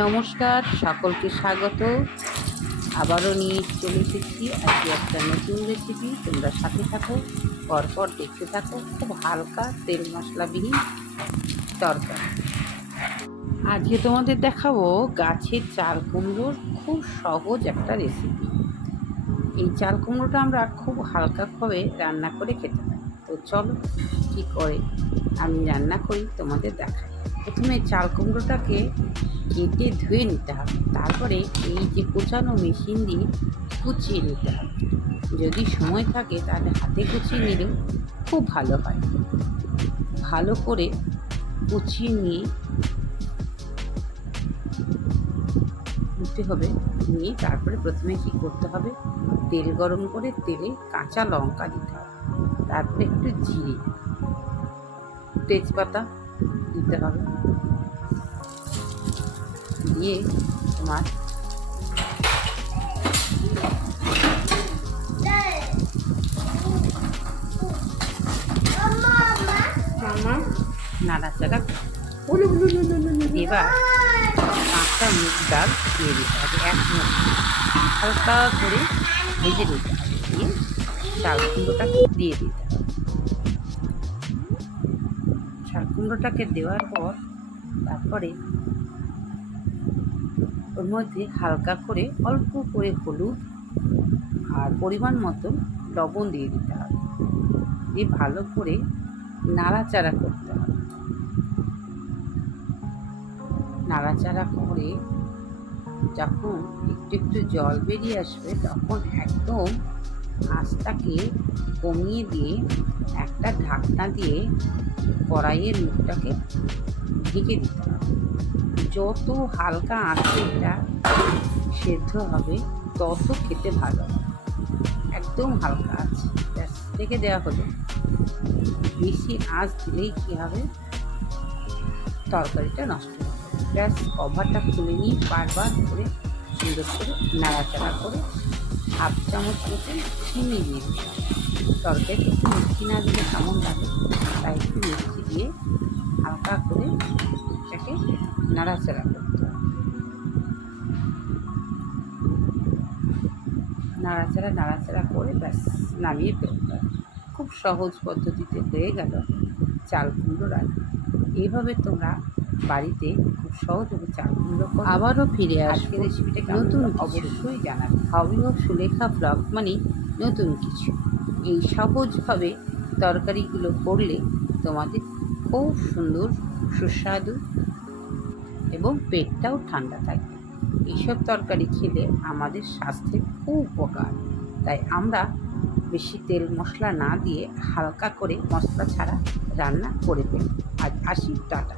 নমস্কার, সকলকে স্বাগত। আবারও নিয়ে চলে এসেছি আজকে একটা নতুন রেসিপি। তোমরা সাথে থাকো, পরপর দেখতে থাকো। খুব হালকা তেল মশলাবিহীন তরকারি। আজকে তোমাদের দেখাবো গাছের চাল কুমড়োর খুব সহজ একটা রেসিপি। এই চাল কুমড়োটা আমরা খুব হালকাভাবে রান্না করে খেতে পারি। তো চলো কী করে আমি রান্না করি তোমাদের দেখাই। প্রথমে চাল কুমড়োটাকে কেটে ধুয়ে নিতে হবে, তারপরে এই যে কোচানো মেশিন দিয়ে কুচিয়ে নিতে হবে। যদি সময় থাকে তাহলে হাতে কুচিয়ে নিলেও খুব ভালো হয়। ভালো করে কুচিয়ে নিতে হবে। নিয়ে তারপরে প্রথমে কী করতে হবে, তেল গরম করে তেলে কাঁচা লঙ্কা দিতে হবে, তারপরে একটু জিরে, তেজপাতা দিতে হবে। দিয়ে তোমার নাড়াচাড়া এবার কাঁচা মুগ ডাল দিয়ে দিতে হবে, এক মুখ হালকা করে ভেজে নিতে হবে। দিয়ে চাল কুমড়োটাকে দিয়ে দিতে হবে। চাল কুমড়োটাকে দেওয়ার পর তারপরে ওর মধ্যে হালকা করে অল্প করে হলুদ আর পরিমাণ মতো লবণ দিয়ে দিতে হবে। দিয়ে ভালো করে নাড়াচাড়া করতে হবে। নাড়াচাড়া করে যখন একটু একটু জল বেরিয়ে আসবে তখন একদম আঁচটাকে কমিয়ে দিয়ে একটা ঢাকনা দিয়ে কড়াইয়ের মুখটাকে ঢেকে দিতে হবে। যত হালকা আঁচে এটা সেদ্ধ হবে তত খেতে ভালো হবে। একদম হালকা আঁচ ব্যাস ঢেকে দেওয়া হলো। বেশি আঁচ দিলেই কী হবে, তরকারিটা নষ্ট হবে। ব্যাস কভারটা খুলে নিয়ে বারবার করে সুন্দর করে নাড়াচাড়া করে হাফ চামচ মতো চিনি দিয়ে দিতে হবে। তরকারিতে একটু মিষ্টি না দিলে কেমন লাগে, তাই একটু মিষ্টি দিয়ে হালকা করে এটাকে নাড়াচাড়া করতে হবে। নাড়াচাড়া করে ব্যাস নামিয়ে ফেলতে হবে। খুব সহজ পদ্ধতিতে হয়ে গেল চাল কুমড়ো রান্না। এইভাবে তোমরা বাড়িতে খুব সহজভাবে চাল কুমড়ো করো। আবারও ফিরে আসবে রেসিপিটা নতুন অবশ্যই জানাবে। হবি অফ সুলেখা ব্লগ মানে নতুন কিছু। এই সহজভাবে তরকারিগুলো করলে তোমাদের খুব সুন্দর সুস্বাদু এবং পেটটাও ঠান্ডা থাকবে। এইসব তরকারি খেলে আমাদের স্বাস্থ্যের খুব উপকার। তাই আমরা বেশি তেল মশলা না দিয়ে হালকা করে মশলা ছাড়া রান্না করে ফেলি। আজ আসি, টাটা।